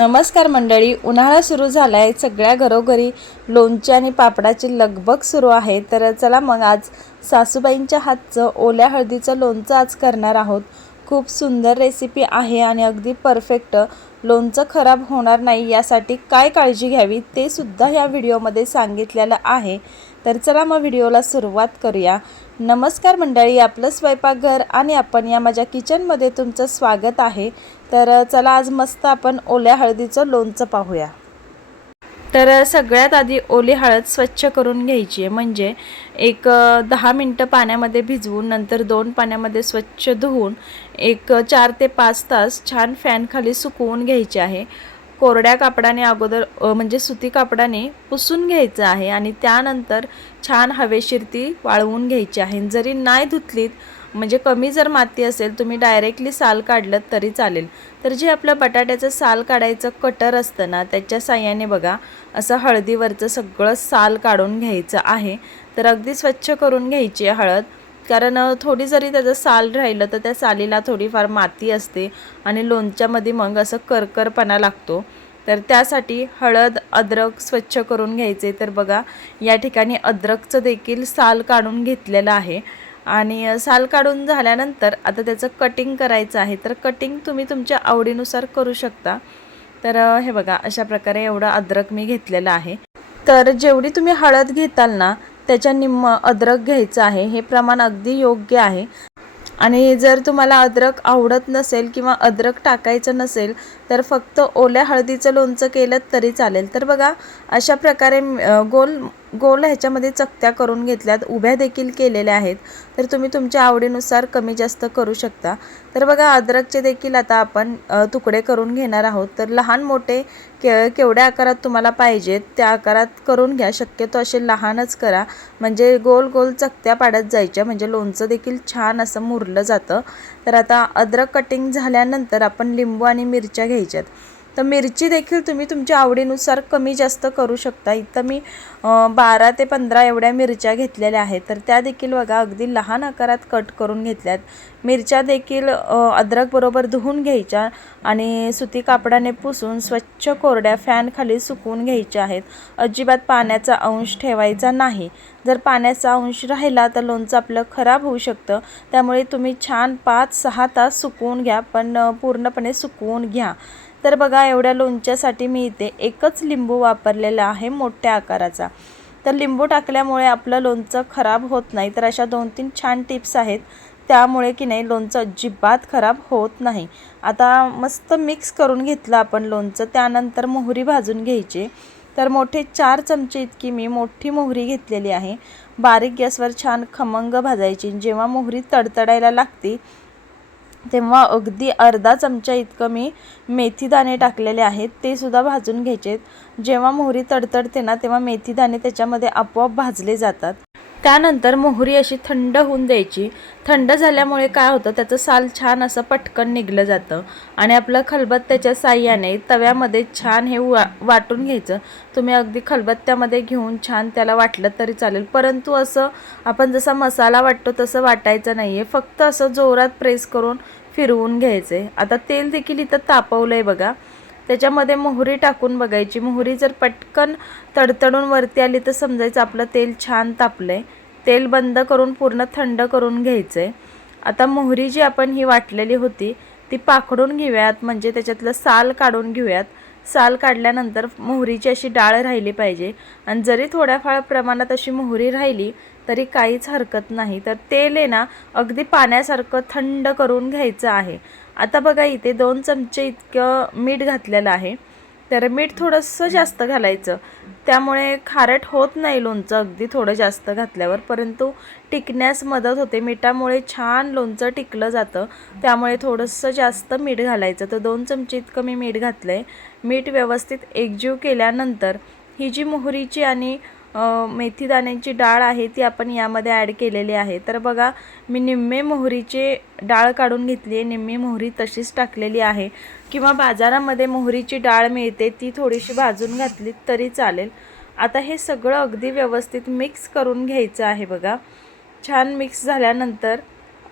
नमस्कार मंडळी उन्हाळा सुरू झाला आहे सगळ्या घरोघरी लोणची आणि पापडाची लगबग सुरू आहे. तर चला मग आज सासूबाईंच्या हातचं ओल्या हळदीचं लोणचं आज करणार आहोत. खूप सुंदर रेसिपी आहे आणि अगदी परफेक्ट लोणचं खराब होणार नाही यासाठी काय काळजी घ्यावी ते सुद्धा ह्या व्हिडिओमध्ये सांगितलेलं आहे. तर चला मग व्हिडिओला सुरुवात करूया. नमस्कार मंडळी आपलं स्वयंपाकघर आणि आपण या माझ्या किचनमध्ये तुमचं स्वागत आहे. तर चला आज मस्त आपण ओल्या हळदीचं लोणचं पाहूया. तर सगळ्यात आधी ओली हळद स्वच्छ करून घ्यायची आहे. म्हणजे एक दहा मिनटं पाण्यामध्ये भिजवून नंतर दोन पाण्यामध्ये स्वच्छ धुवून एक चार ते पाच तास छान फॅनखाली सुकवून घ्यायचे आहे. कोरड्या कापडाने अगोदर म्हणजे सुती कापडाने पुसून घ्यायचं आहे आणि त्यानंतर छान हवेशीर ती वाळवून घ्यायची आहे. जरी नाही धुतलीत म्हणजे कमी जर माती असेल तुम्ही डायरेक्टली साल काढलं तरी चालेल. तर जे आपलं बटाट्याचं साल काढायचं कटर असतं ना त्याच्या साह्याने बघा असं हळदीवरचं सगळं साल काढून घ्यायचं आहे. तर अगदी स्वच्छ करून घ्यायची आहे हळद. कारण थोडी जरी त्याचं साल राहिलं तर त्या सालीला थोडीफार माती असते आणि लोणच्यामध्ये मग असं करकरपणा लागतो. तर त्यासाठी हळद अद्रक स्वच्छ करून घ्यायचे. तर बघा या ठिकाणी अद्रकचं देखील साल काढून घेतलेलं आहे. आणि साल काढून झाल्यानंतर आता त्याचं कटिंग करायचं आहे. तर कटिंग तुम्ही तुमच्या आवडीनुसार करू शकता. तर हे बघा अशा प्रकारे एवढं अद्रक मी घेतलेलं आहे. तर जेवढी तुम्ही हळद घेताल ना त्याच्या निम्म अद्रक घ्यायचं आहे. हे प्रमाण अगदी योग्य आहे. आणि जर तुम्हाला अद्रक आवडत नसेल किंवा अद्रक टाकायचं नसेल तर फक्त ओल्या हळदीचं लोणचं केलं तरी चालेल. तर बघा अशा प्रकारे गोल गोल ह्याच्यामध्ये चकत्या करून घेतल्यात उभ्या देखील केलेल्या आहेत. तर तुम्ही तुमच्या आवडीनुसार कमी जास्त करू शकता. तर बघा अद्रकचे देखील आता आपण तुकडे करून घेणार आहोत. तर लहान मोठे के केवढ्या आकारात तुम्हाला पाहिजेत त्या आकारात करून घ्या. शक्यतो असे लहानच करा. म्हणजे गोल गोल चकत्या पाडत जायच्या. म्हणजे लोणचं देखील छान असं मुरलं जातं. तर आता अद्रक कटिंग झाल्यानंतर आपण लिंबू आणि मिरच्या घ्यायच्यात. तर मिरची देखील तुम्ही तुमच्या आवडीनुसार कमी जास्त करू शकता. इथं मी बारा ते पंधरा एवढ्या मिरच्या घेतलेल्या आहेत. तर त्या देखील बघा अगदी लहान आकारात कट करून घेतल्यात. मिरच्या देखील अद्रकबरोबर धुवून घ्यायच्या आणि सुती कापडाने पुसून स्वच्छ कोरड्या फॅनखाली सुकवून घ्यायच्या आहेत. अजिबात पाण्याचा अंश ठेवायचा नाही. जर पाण्याचा अंश राहिला तर लोणचं आपलं खराब होऊ शकतं. त्यामुळे तुम्ही छान पाच सहा तास सुकवून घ्या पण पूर्णपणे सुकवून घ्या. तर बघा एवढ्या लोणच्यासाठी मी इथे एकच लिंबू वापरलेला आहे मोठ्या आकाराचा. तर लिंबू टाकल्यामुळे आपलं लोणचं खराब होत नाही. तर अशा दोन तीन छान टिप्स आहेत. त्यामुळे की नाही लोणचं अजिबात खराब होत नाही. आता मस्त मिक्स करून घेतलं आपण लोणचं. त्यानंतर मोहरी भाजून घ्यायची. तर मोठे चार चमचे इतकी मी मोठी मोहरी घेतलेली आहे. बारीक गॅसवर छान खमंग भाजायची. जेव्हा मोहरी तडतडायला लागते तेव्हा अगदी अर्धा चमचा इतकं मी मेथीदाणे टाकलेले आहेत ते सुद्धा भाजून घ्यायचे जेव्हा मोहरी तडतडते ना तेव्हा मेथीदाणे त्याच्यामध्ये आपोआप भाजले जातात. त्यानंतर मोहरी अशी थंड होऊन द्यायची. थंड झाल्यामुळे काय होतं त्याचं साल छान असं पटकन निघलं जातं आणि आपलं खलबत्त्याच्या साह्याने तव्यामध्ये छान हे वा वाटून घ्यायचं. तुम्ही अगदी खलबत्त्यामध्ये घेऊन छान त्याला वाटलं तरी चालेल. परंतु असं आपण जसा मसाला वाटतो तसं वाटायचं नाही आहे फक्त असं जोरात प्रेस करून फिरवून घ्यायचं. आहे आता तेल देखील इथं तापवलं आहे बघा. त्याच्यामध्ये मोहरी टाकून बघायची. मोहरी जर पटकन तडतडून वरती आली तर समजायचं आपलं तेल छान तापलं आहे तेल बंद करून पूर्ण थंड करून घ्यायचं आहे आता मोहरी जी आपण ही वाटलेली होती ती पाखडून घेऊयात. म्हणजे त्याच्यातलं साल काढून घेऊयात. साल काढल्यानंतर मोहरीची अशी डाळ राहिली पाहिजे. आणि जरी थोड्याफार प्रमाणात अशी मोहरी राहिली तरी काहीच हरकत नाही. तर तेल आहे ना अगदी पाण्यासारखं थंड करून घ्यायचं आहे. आता बघा इथे दोन चमचे इतकं मीठ घातलेलं आहे. तर मीठ थोडंसं जास्त घालायचं. त्यामुळे खारट होत नाही लोणचं अगदी थोडं जास्त घातल्यावर. परंतु टिकण्यास मदत होते. मिठामुळे छान लोणचं टिकलं जातं. त्यामुळे थोडंसं जास्त मीठ घालायचं. तर दोन चमचे इतकं मी मीठ घातलं आहे मीठ व्यवस्थित एकजीव केल्यानंतर ही जी मोहरीची आणि मेथी दाण्याची डाळ आहे ती आपण यामध्ये ॲड केलेली आहे. तर बघा मी निम्मे मोहरीचे डाळ काढून घेतली आहे. निम्मी मोहरी तशीच टाकलेली आहे. किंवा बाजारामध्ये मोहरीची डाळ मिळते ती थोडीशी भाजून घातली तरी चालेल. आता हे सगळं अगदी व्यवस्थित मिक्स करून घ्यायचं आहे बघा. छान मिक्स झाल्यानंतर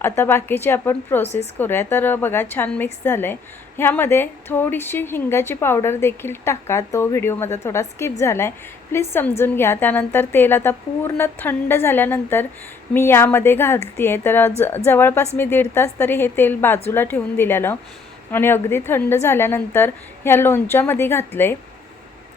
आता बाकीची आपण प्रोसेस करूया. तर बघा छान मिक्स झालं आहे ह्यामध्ये थोडीशी हिंगाची पावडर देखील टाका. तो व्हिडिओ माझा थोडा स्किप झाला आहे प्लीज समजून घ्या. त्यानंतर तेल आता पूर्ण थंड झाल्यानंतर मी यामध्ये घालते आहे तर ज जवळपास मी दीड तास तरी हे तेल बाजूला ठेवून दिलेलं. आणि अगदी थंड झाल्यानंतर ह्या लोणच्यामध्ये घातलं आहे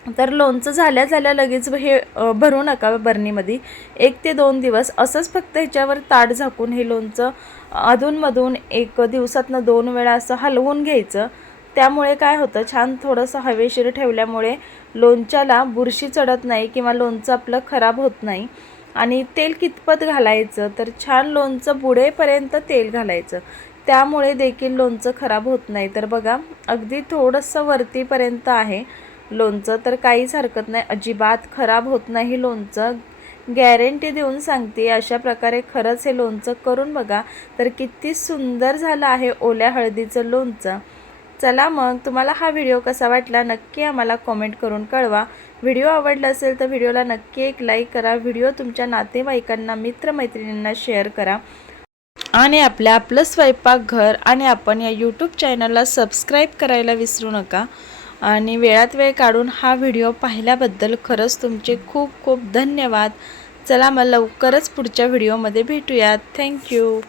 तर लोणचं झाल्या झाल्या लगेच हे भरू नका बरणीमध्ये. एक ते दोन दिवस असंच फक्त ह्याच्यावर ताट झाकून हे लोणचं अधूनमधून एक दिवसातनं दोन वेळा असं हलवून घ्यायचं. त्यामुळे काय होतं छान थोडंसं हवेशीर ठेवल्यामुळे लोणच्याला बुरशी चढत नाही किंवा लोणचं आपलं खराब होत नाही. आणि तेल कितपत घालायचं तर छान लोणचं बुडेपर्यंत तेल घालायचं. त्यामुळे देखील लोणचं खराब होत नाही. तर बघा अगदी थोडंसं वरतीपर्यंत आहे. लोणचं तर काहीच हरकत नाही. अजिबात खराब होत नाही लोणचं. गॅरंटी देऊन सांगते अशा प्रकारे खरंच हे लोणचं करून बघा. तर किती सुंदर झालं आहे ओल्या हळदीचं लोणचं. चला मग तुम्हाला हा व्हिडिओ कसा वाटला नक्की आम्हाला कॉमेंट करून कळवा. व्हिडिओ आवडला असेल तर व्हिडिओला नक्की एक लाईक करा. व्हिडिओ तुमच्या नातेवाईकांना मित्रमैत्रिणींना शेअर करा. आणि आपल्या आपलं स्वयंपाकघर आणि आपण या यूट्यूब चॅनलला सबस्क्राईब करायला विसरू नका. आणि वेळात वेळ काढून हा व्हिडिओ पाहिल्याबद्दल खरंच तुमचे खूप खूप धन्यवाद. चला मग लवकरच पुढच्या व्हिडिओमध्ये भेटूयात. थँक्यू